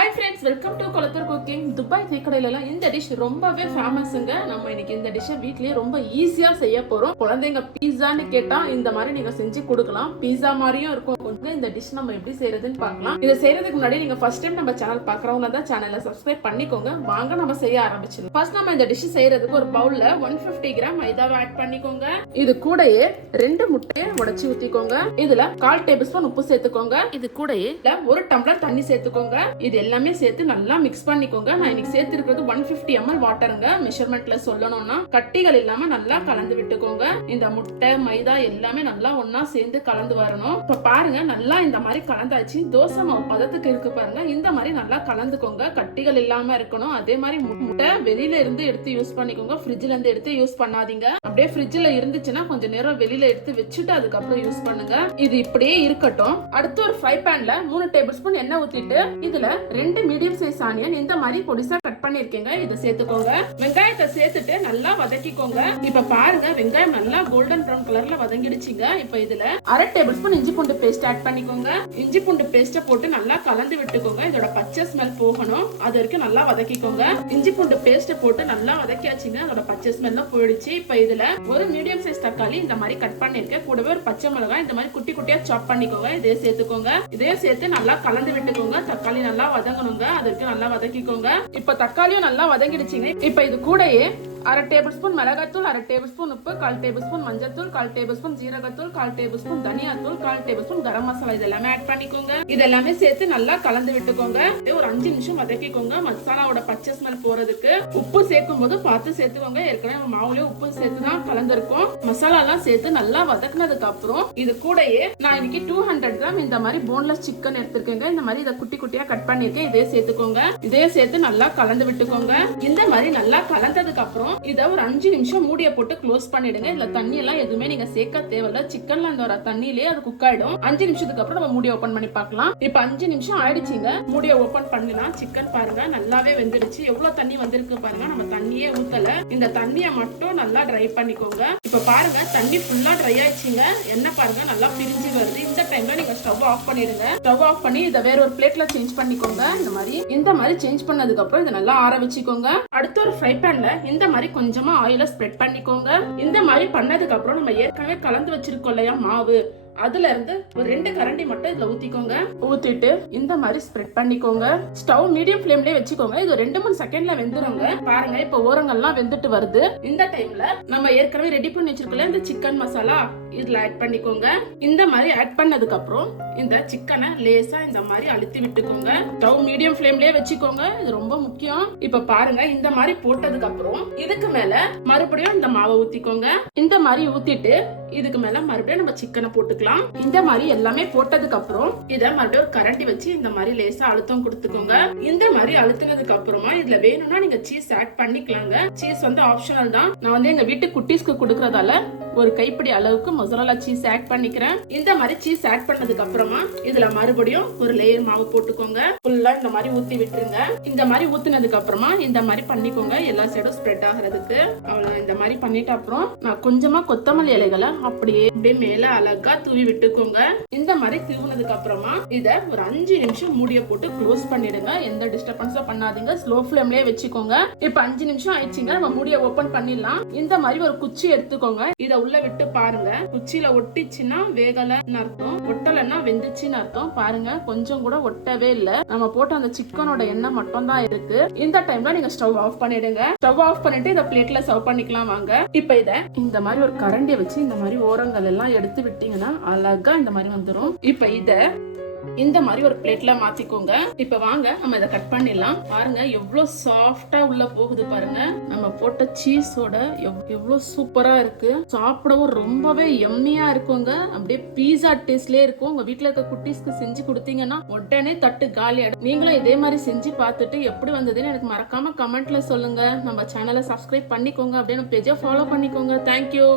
Hi friends, welcome to Kolathur cooking. Dubai தேக்கடையிலலாம் இந்த dish ரொம்பவே ஃபேமஸுங்க. நம்ம இன்னைக்கு இந்த டிஷ்ஷை வீட்லயே ரொம்ப ஈஸியா செய்ய போறோம். குழந்தைங்க பீஸான்னு கேட்டா இந்த மாதிரி நீங்க செஞ்சு கொடுக்கலாம். பீஸா மாதிரியும் இருக்கும். கொஞ்சம் இந்த டிஷ் நம்ம எப்படி செய்யறதுன்னு பார்க்கலாம். இதை செய்யறதுக்கு முன்னாடி நீங்க ஃபர்ஸ்ட் டைம் நம்ம சேனல் பாக்குறவங்க தான் சேனலை சப்ஸ்கிரைப் பண்ணிக்கோங்க. வாங்க நம்ம செய்ய ஆரம்பிச்சிடலாம். ஃபர்ஸ்ட் நம்ம இந்த டிஷ் செய்யறதுக்கு ஒரு பவுல்ல 150 கிராம் மைதாவை ஆட் பண்ணிக்கோங்க. இது கூடயே 2 முட்டையை உடைச்சு ஊத்திக்கோங்க. இதுல 1/4 டேபிள் ஸ்பூன் உப்பு சேர்த்துக்கோங்க. இது கூடயே 1 டம்ளர் தண்ணி சேர்த்துக்கோங்க. இது எல்லாமே சேர்த்து நல்லா மிக்ஸ் பண்ணிக்கோங்க. நான் இன்னைக்கு சேர்த்திருக்கிறது 150 ml வாட்டருங்க. மெஷர்மெண்ட்ல சொல்லணும்னா கட்டிகள் இல்லாம நல்லா கலந்து விட்டுக்கோங்க. இந்த முட்டை மைதா எல்லாமே நல்லா ஒன்னா சேர்ந்து கலந்து வரணும். இப்ப பாருங்க, நல்லா இந்த மாதிரி கலந்தாச்சு. தோசை மாவு பதத்துக்கு இருக்கு பாருங்க. இந்த மாதிரி நல்லா கலந்துக்கோங்க. கட்டிகள் இல்லாம இருக்கணும். அதே மாதிரி முட்டை வெளியில இருந்து எடுத்து யூஸ் பண்ணிக்கோங்க. ஃப்ரிட்ஜ்ல இருந்து எடுத்து யூஸ் பண்ணாதீங்க. அப்படியே ஃப்ரிட்ஜ்ல இருந்துச்சுன்னா கொஞ்சம் நேரம் வெளியில எடுத்து வச்சுட்டு அதுக்கப்புறம் யூஸ் பண்ணுங்க. இது இப்படியே இருக்கட்டும். அடுத்து ஒரு ஃப்ரை பேன்ல 3 டேபிள் ஸ்பூன் எண்ணெய் ஊத்திட்டு இதுல 2 மீடியம் சைஸ் ஆனியன் இந்த மாதிரி பொடிசா கட் பண்ணிருக்கீங்க. இதை சேர்த்துக்கோங்க. வெங்காயத்தை சேர்த்துட்டு நல்லா வதக்கிக்கோங்க. இப்ப பாருங்க, வெங்காயம் நல்லா கோல்டன் பிரவுன் கலர்ல வதங்கிடுச்சுங்க. இப்ப இதுல 1/2 டேபிள் ஸ்பூன் இஞ்சி பூண்டு பேஸ்ட் ஆட் பண்ணிக்கோங்க. இஞ்சி பூண்டு பேஸ்ட போட்டு நல்லா கலந்து விட்டுக்கோங்க. இதோட பச்சை ஸ்மெல் போகணும். அது வரைக்கும் நல்லா வதக்கிக்கோங்க. இஞ்சி பூண்டு பேஸ்ட போட்டு நல்லா வதக்கியாச்சுங்க. அதோட பச்சை ஸ்மெல் போயிடுச்சு. இப்ப இதுல ஒரு மீடியம் சைஸ் தக்காளி இந்த மாதிரி கட் பண்ணிருக்கேன். கூடவே ஒரு பச்சை மிளகாய் இந்த மாதிரி குட்டி குட்டியா சாப் பண்ணிக்கோங்க. இதே சேர்த்துக்கோங்க. இதே சேர்த்து நல்லா கலந்து விட்டுக்கோங்க. தக்காளி நல்லா வதங்கணுங்க. அதுக்கு நல்லா வதக்கிக்கோங்க. இப்ப தக்காளியும் நல்லா வதங்கிடுச்சுங்க. இப்ப இது கூடயே 1/2 டேபிள் ஸ்பூன் மிளகாத்தூள், 1/2 டேபிள் ஸ்பூன் உப்பு, 1/4 டேபிள் ஸ்பூன் மஞ்சத்தூள், 1/4 டேபிள் ஸ்பூன் ஜீரகத்தூள், 1/4 டேபிள் ஸ்பூன் தனியாத்தூள், 1/4 டேபிள் ஸ்பூன் கரம் மசாலா இதெல்லாமே ஆட் பண்ணிக்கோங்க. இதெல்லாமே சேர்த்து நல்லா கலந்து விட்டுக்கோங்க. ஒரு 5 நிமிஷம் வதக்கிக்கோங்க. மசாலாவோட பச்சை ஸ்மெல் போறதுக்கு. உப்பு சேர்க்கும் போது பார்த்து சேர்த்துக்கோங்க. ஏற்கனவே மாவுலயே உப்பு சேர்த்து தான் கலந்துருக்கும். மசாலா எல்லாம் சேர்த்து நல்லா வதக்குனதுக்கு அப்புறம் இது கூடயே நான் இன்னைக்கு 200 கிராம் இந்த மாதிரி போன்லெஸ் சிக்கன் எடுத்திருக்கேங்க. இந்த மாதிரி இதை குட்டி குட்டியா கட் பண்ணிருக்கேன். இதே சேர்த்துக்கோங்க. இதே சேர்த்து நல்லா கலந்து விட்டுக்கோங்க. இந்த மாதிரி நல்லா கலந்ததுக்கு அப்புறம் இத ஒரு 5 நிமிஷம் மூடிய போட்டு க்ளோஸ் பண்ணிடுங்க. இதுல தண்ணி எல்லாம் எதுவுமே நீங்க சேர்க்க தேவையில்ல. சிக்கன்ல இருந்து வர தண்ணியிலே அது குக் ஆயிடும். 5 நிமிஷத்துக்கு அப்புறம் நம்ம மூடிய ஓபன் பண்ணி பார்க்கலாம். இப்ப 5 நிமிஷம் ஆயிடுச்சுங்க. மூடிய ஓபன் பண்ணலாம். சிக்கன் பாருங்க நல்லாவே வெந்துடுச்சு. எவ்வளவு தண்ணி வந்திருக்கு பாருங்க. நம்ம தண்ணியே ஊத்தல. இந்த தண்ணியை மட்டும் நல்லா ட்ரை பண்ணிக்கோங்க. இப்ப பாருங்க, தண்ணி ஃபுல்லா ட்ரை ஆயிடுச்சுங்க. என்ன பாருங்க நல்லா பிரிஞ்சு வருது. இந்த டைம்ல நீங்க ஸ்டவ் ஆஃப் பண்ணிடுங்க. ஸ்டவ் ஆஃப் பண்ணி இதை வேற ஒரு பிளேட்ல சேஞ்ச் பண்ணிக்கோங்க. இந்த மாதிரி சேஞ்ச் பண்ணதுக்கு அப்புறம் இதை நல்லா ஆற வச்சுக்கோங்க. அடுத்து ஒரு ஃப்ரை பேன்ல இந்த மாதிரி கொஞ்சமா ஆயில ஸ்ப்ரெட் பண்ணிக்கோங்க. இந்த மாதிரி பண்ணதுக்கு அப்புறம் நம்ம ஏற்கனவே கலந்து வச்சிருக்கோம் இல்லையா மாவு, அதுல இருந்து ஒரு 2 கரண்டி மட்டும் இதுல ஊத்திக்கோங்க. ஊத்திட்டு இந்த மாதிரி ஸ்ப்ரெட் பண்ணிக்கோங்க. ஸ்டவ் மீடியம் ஃப்ளேம்லயே வச்சுக்கோங்க. இது 2-3 செகண்ட்ல வெந்துருங்க. பாருங்க, இப்ப ஓரங்கள்லாம் வெந்துட்டு வருது. இந்த டைம்ல நம்ம ஏற்கனவே ரெடி பண்ணி வச்சிருக்கோம்ல இந்த சிக்கன் மசாலா, இதுல ஆட் பண்ணிக்கோங்க. இந்த மாதிரி ஆட் பண்ணதுக்கு அப்புறம் இந்த சிக்கனை லேசா இந்த மாதிரி அழுத்தி விட்டுக்கோங்க. ஸ்டவ் மீடியம் ஃப்ளேம்லயே வச்சுக்கோங்க. இது ரொம்ப முக்கியம். இப்ப பாருங்க, இந்த மாதிரி போட்டதுக்கு அப்புறம் இதுக்கு மேல மறுபடியும் இந்த மாவை ஊத்திக்கோங்க. இந்த மாதிரி ஊத்திட்டு இதுக்கு மேல மறுபடியும் நம்ம சிக்கனை போட்டுக்கலாம். இந்த மாதிரி எல்லாமே போட்டதுக்கு அப்புறம் இத மறுபடியும் ஒரு கரண்டி வச்சு இந்த மாதிரி லேசா அழுத்தம் கொடுத்துக்கோங்க. இந்த மாதிரி அழுத்தினதுக்கு அப்புறமா இதுல வேணும்னா நீங்க சீஸ் ஆட் பண்ணிக்கலாங்க. சீஸ் வந்து ஆப்ஷனல் தான். நான் வந்து எங்க வீட்டு குட்டீஸ்க்கு கொடுக்கறதால ஒரு கைப்பிடி அளவுக்கு மொசரல்லா சீஸ் ஆட் பண்ணிக்கிறேன். இந்த மாதிரி சீஸ் ஆட் பண்ணதுக்கு அப்புறமா இதுல மறுபடியும் ஒரு லேயர் மாவு போட்டுக்கோங்க. ஃபுல்லா இந்த மாதிரி ஊத்தி விட்டுருங்க. இந்த மாதிரி ஊத்தினதுக்கு அப்புறமா இந்த மாதிரி பண்ணிக்கோங்க. எல்லா சைடும் ஸ்ப்ரெட் ஆகிறதுக்கு. அவ்வளவு இந்த மாதிரி பண்ணிட்டு அப்புறம் நான் கொஞ்சமா கொத்தமல்லி இலைகளை அப்படியே மேல அழகா தூவி விட்டுக்கோங்க. இந்த மாதிரி தூவினதுக்கு அப்புறமா இத ஒரு 5 நிமிஷம் மூடிய போட்டு க்ளோஸ் பண்ணிடுங்க. எந்த டிஸ்டர்பன்ஸும் பண்ணாதீங்க. ஸ்லோ ஃப்ளேம்லயே வச்சுக்கோங்க. இப்ப 5 நிமிஷம் ஆயிடுச்சுங்க. நம்ம மூடிய ஓபன் பண்ணிடலாம். இந்த மாதிரி ஒரு குச்சி எடுத்துக்கோங்க. இத உள்ள விட்டு பாருங்க. குச்சியில ஒட்டிச்சுன்னா வேகலன்னு அர்த்தம், ஒட்டலன்னா வெந்துச்சுன்னு அர்த்தம். பாருங்க, கொஞ்சம் கூட ஒட்டவே இல்ல. நம்ம போட்ட அந்த சிக்கனோட எண்ணெய் மட்டும் தான் இருக்கு. இந்த டைம்ல நீங்க ஸ்டவ் ஆஃப் பண்ணிடுங்க. ஸ்டவ் ஆஃப் பண்ணிட்டு இத பிளேட்ல சர்வ் பண்ணிக்கலாம் வாங்க. இப்ப இத இந்த மாதிரி ஒரு கரண்டியை வச்சு இந்த மாதிரி ஓரங்கள் எல்லாம் எடுத்து விட்டீங்கன்னா அழகா இந்த மாதிரி வந்துரும். இப்ப இத இந்த மாதிரி ஒரு பிளேட்ல மாத்திக்கோங்க. இப்ப வாங்க நம்ம இதை கட் பண்ணிடலாம். பாருங்க எவ்வளவு சாஃப்டா உள்ள போகுது பாருங்க. நம்ம போட்ட சீஸோட எவ்வளவு சூப்பரா இருக்கு. சாப்பிடவும் ரொம்பவே எம்மியா இருக்குங்க. அப்படியே பீஸா டேஸ்ட்லயே இருக்கும். உங்க வீட்டுல இருக்க குட்டீஸ்க்கு செஞ்சு கொடுத்தீங்கன்னா உடனே தட்டு காலி ஆயிடும். நீங்களும் இதே மாதிரி செஞ்சு பார்த்துட்டு எப்படி வந்ததுன்னு எனக்கு மறக்காம கமெண்ட்ல சொல்லுங்க. நம்ம சேனலை சப்ஸ்கிரைப் பண்ணிக்கோங்க. அப்படியே பேஜை ஃபாலோ பண்ணிக்கோங்க. தேங்க்யூ.